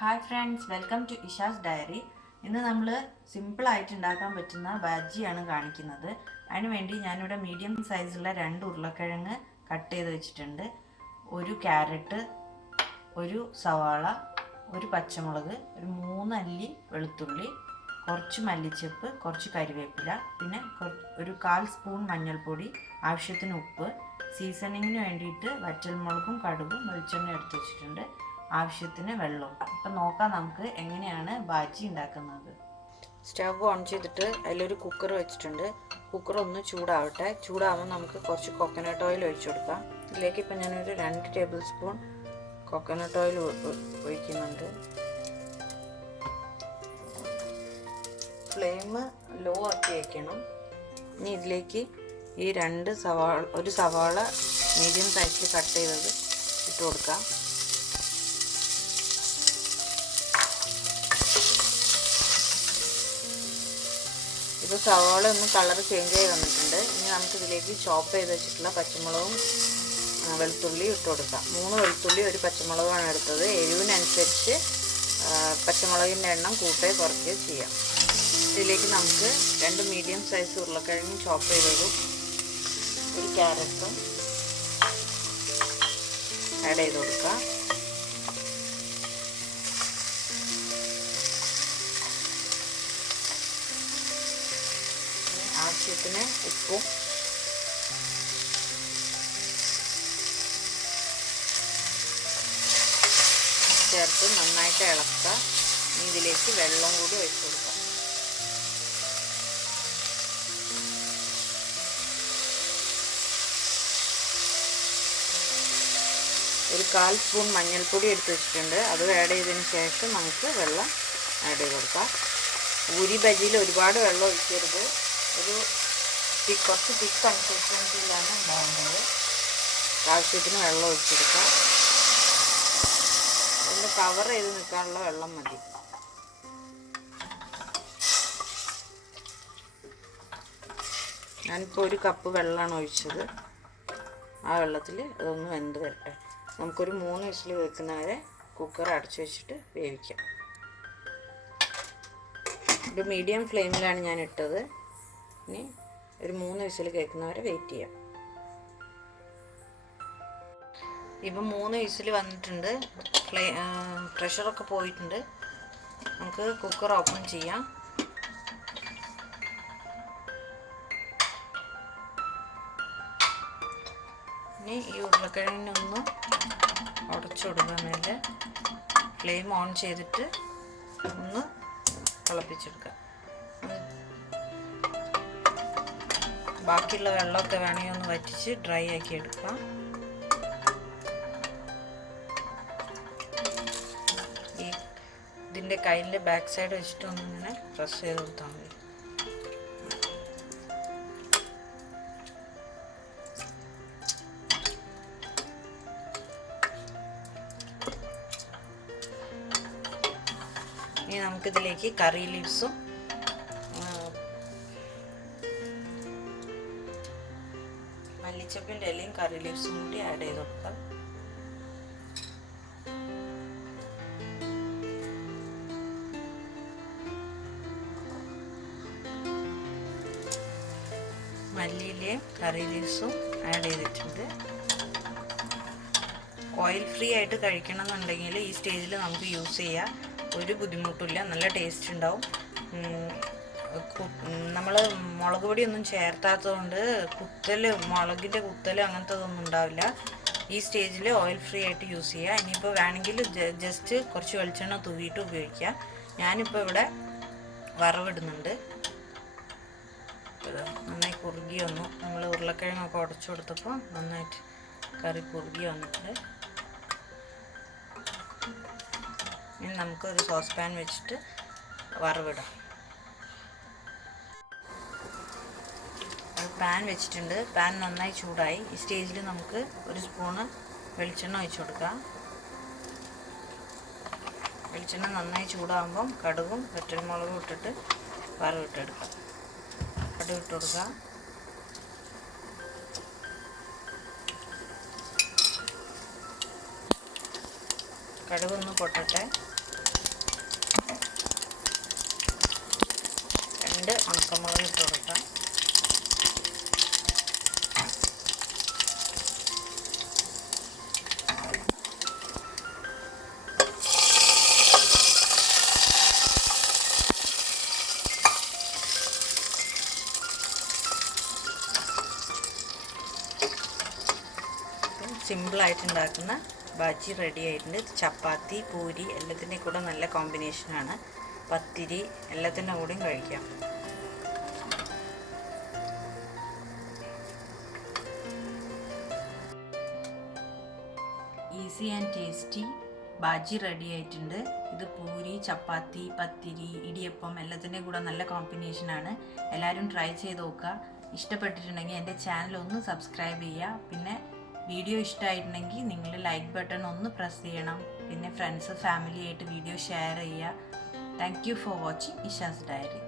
Hi friends, welcome to Eshas Diary. ഇന്ന് നമ്മൾ simple ആയിട്ട് ഉണ്ടാക്കാൻ പറ്റുന്ന ബജിയാണ് കാണിക്കുന്നത്. അതിനു വേണ്ടി ഞാൻ ഇവിടെ മീഡിയം സൈസുള്ള 2 ഉരുളക്കിഴങ്ങ് കട്ട് ചെയ്ത് വെച്ചിട്ടുണ്ട്. ഒരു ക്യാരറ്റ്, ഒരു സവാള, ഒരു പച്ചമുളക്, ഒരു 3 അല്ലി വെളുത്തുള്ളി, കുറച്ച് മല്ലിച്ചപ്പ്, കുറച്ച് കരിവേപ്പില, പിന്നെ ഒരു 1/4 സ്പൂൺ മഞ്ഞൾപ്പൊടി, ആവശ്യത്തിന് ഉപ്പ്, സീസണിങ്ങിന് വേണ്ടിയിട്ട് വറ്റൽമുളകും കടുകും വെളിച്ചെണ്ണ എടുത്ത് വെച്ചിട്ടുണ്ട്. ആവശ്യത്തിന് വെള്ളം. അപ്പം നോക്കാം നമുക്ക് എങ്ങനെയാണ് ബാജി ഉണ്ടാക്കുന്നത്. സ്റ്റവ് ഓൺ ചെയ്തിട്ട് അതിലൊരു കുക്കർ വെച്ചിട്ടുണ്ട്. കുക്കർ ഒന്ന് ചൂടാവട്ടെ. ചൂടാവുമ്പോൾ നമുക്ക് കുറച്ച് കോക്കനട്ട് ഓയിൽ ഒഴിച്ചു കൊടുക്കാം. ഇതിലേക്ക് ഇപ്പം ഞാനൊരു 2 ടേബിൾ സ്പൂൺ കോക്കനട്ട് ഓയിൽ ഒഴിക്കുന്നുണ്ട്. ഫ്ലെയിം ലോ ആക്കി വയ്ക്കണം. ഇനി ഇതിലേക്ക് ഈ ഒരു സവാള മീഡിയം സൈസിൽ കട്ട് ചെയ്തത് ഇട്ട് കൊടുക്കാം. ഇപ്പോൾ സവാള ഒന്ന് കളർ ചേഞ്ച് ആയി വന്നിട്ടുണ്ട്. ഇനി നമുക്കിതിലേക്ക് ചോപ്പ് ചെയ്ത് വെച്ചിട്ടുള്ള പച്ചമുളകും വെളുത്തുള്ളിയും ഇട്ട് കൊടുക്കാം. 3 വെളുത്തുള്ളി 1 പച്ചമുളകാണ് എടുത്തത്. എരിവിനനുസരിച്ച് പച്ചമുളകിൻ്റെ എണ്ണം കൂട്ടുകയോ കുറയ്ക്കുകയോ ചെയ്യാം. ഇതിലേക്ക് നമുക്ക് 2 മീഡിയം സൈസ് ഉരുളക്കിഴങ്ങും ചോപ്പ് ചെയ്തതും ഒരു ക്യാരറ്റും ആഡ് ചെയ്ത് കൊടുക്കാം. ആവശ്യത്തിന് ഉപ്പും ചേർത്ത് നന്നായിട്ട് ഇളക്കുക. ഇതിലേക്ക് വെള്ളം കൂടി ഒഴിച്ചു കൊടുക്കാം. ഒരു 1/4 സ്പൂൺ മഞ്ഞൾപ്പൊടി എടുത്ത് വെച്ചിട്ടുണ്ട്. അത് ആഡ് ചെയ്തതിന് ശേഷം നമുക്ക് വെള്ളം ആഡ് ചെയ്ത് കൊടുക്കാം. പൂരി ബജിയിൽ ഒരുപാട് വെള്ളം ഒഴിക്കരുത്. കുറച്ച് തിക്ക് കൺസിസ്റ്റൻസിയിലാണ് ഉണ്ടാകുന്നത്. ആവശ്യത്തിന് വെള്ളം ഒഴിച്ചെടുക്കാം. ഒന്ന് കവർ ചെയ്ത് നിൽക്കാനുള്ള വെള്ളം മതി. ഞാനിപ്പോൾ 1 കപ്പ് വെള്ളമാണ് ഒഴിച്ചത്. ആ വെള്ളത്തിൽ അതൊന്ന് വെന്ത് വരട്ടെ. നമുക്കൊരു 3 വിസിൽ വെക്കുന്നവരെ കുക്കർ അടച്ചു വെച്ചിട്ട് വേവിക്കാം. ഒരു മീഡിയം ഫ്ലെയിമിലാണ് ഞാൻ ഇട്ടത്. ഇനി ഒരു 3 വിസിൽ കേൾക്കുന്നവരെ വെയിറ്റ് ചെയ്യാം. ഇപ്പം 3 വിസിൽ വന്നിട്ടുണ്ട്. പ്രഷറൊക്കെ പോയിട്ടുണ്ട്. നമുക്ക് കുക്കർ ഓപ്പൺ ചെയ്യാം. ഇനി ഈ ഉരുളക്കിഴങ്ങിനൊന്ന് ഉടച്ചു കൊടുക്കാൻ വേണ്ടി ഫ്ലെയിം ഓൺ ചെയ്തിട്ട് ഒന്ന് തിളപ്പിച്ചെടുക്കാം. ബാക്കിയുള്ള വെള്ളമൊക്കെ വേണമെങ്കിൽ ഒന്ന് വറ്റിച്ച് ഡ്രൈ ആക്കി എടുക്കാം. ഇതിൻ്റെ കയ്യിൻ്റെ ബാക്ക് സൈഡ് വെച്ചിട്ട് ഒന്നിങ്ങനെ പ്രസ് ചെയ്ത് കൊടുത്താൽ മതി. ഇനി നമുക്കിതിലേക്ക് കറി ലീവ്സും മല്ലിച്ചപ്പിൻ്റെ ഇലയും കറി ലീവ്സും കൂടി ആഡ് ചെയ്ത് കൊടുക്കാം. മല്ലിയിലയും കറി ലീവ്സും ആഡ് ചെയ്തിട്ടുണ്ട്. ഓയിൽ ഫ്രീ ആയിട്ട് കഴിക്കണം എന്നുണ്ടെങ്കിൽ ഈ സ്റ്റേജിൽ നമുക്ക് യൂസ് ചെയ്യാം. ഒരു ബുദ്ധിമുട്ടില്ല, നല്ല ടേസ്റ്റ് ഉണ്ടാവും. നമ്മൾ മുളക് പൊടിയൊന്നും ചേർത്താത്തതുകൊണ്ട് മുളകിൻ്റെ കുത്തൽ അങ്ങനത്തതൊന്നും ഉണ്ടാവില്ല. ഈ സ്റ്റേജിൽ ഓയിൽ ഫ്രീ ആയിട്ട് യൂസ് ചെയ്യുക. ഇനിയിപ്പോൾ വേണമെങ്കിൽ ജസ്റ്റ് കുറച്ച് വെളിച്ചെണ്ണ തൂവിയിട്ട് ഉപയോഗിക്കുക. ഞാനിപ്പോൾ ഇവിടെ വറവിടുന്നുണ്ട്. നന്നായി കുറുകി വന്നു. നമ്മൾ ഉരുളക്കിഴങ്ങൊക്കെ ഉടച്ചു കൊടുത്തപ്പോൾ നന്നായിട്ട് കറി കുറുകി വന്നിട്ടുണ്ട്. ഇനി നമുക്കൊരു സോസ് പാൻ വെച്ചിട്ട് വറവിടാം. പാൻ വെച്ചിട്ടുണ്ട്. പാൻ നന്നായി ചൂടായി. ഈ സ്റ്റേജിൽ നമുക്ക് 1 സ്പൂണ് വെളിച്ചെണ്ണ ഒഴിച്ചു കൊടുക്കാം. വെളിച്ചെണ്ണ നന്നായി ചൂടാകുമ്പം കടുകും വറ്റൽമുളകും ഇട്ടിട്ട് വറവിട്ടെടുക്കാം. കടുക് ഇട്ട് കൊടുക്കാം. കടുകൊന്ന് പൊട്ടട്ടെ. 2 ഉണക്കമുളക് ഇട്ട് കൊടുക്കാം. സിമ്പിളായിട്ട് ഉണ്ടാക്കുന്ന ബാജി റെഡി ആയിട്ടുണ്ട്. ചപ്പാത്തി, പൂരി എല്ലാത്തിൻ്റെ കൂടെ നല്ല കോമ്പിനേഷനാണ്. പത്തിരി എല്ലാത്തിൻ്റെ കൂടെയും കഴിക്കാം. Easy and tasty Baji ready ആയിട്ടുണ്ട്. ഇത് പൂരി, ചപ്പാത്തി, പത്തിരി, ഇടിയപ്പം എല്ലാത്തിൻ്റെ കൂടെ നല്ല കോമ്പിനേഷനാണ്. എല്ലാവരും ട്രൈ ചെയ്ത് നോക്കുക. ഇഷ്ടപ്പെട്ടിട്ടുണ്ടെങ്കിൽ എൻ്റെ ചാനൽ ഒന്ന് സബ്സ്ക്രൈബ് ചെയ്യുക. പിന്നെ വീഡിയോ ഇഷ്ടമായിട്ടുണ്ടെങ്കിൽ നിങ്ങൾ ലൈക്ക് ബട്ടൺ ഒന്ന് പ്രസ് ചെയ്യണം. പിന്നെ ഫ്രണ്ട്സ് ഫാമിലി ആയിട്ട് വീഡിയോ ഷെയർ ചെയ്യുക. Thank you for watching Isha's diary.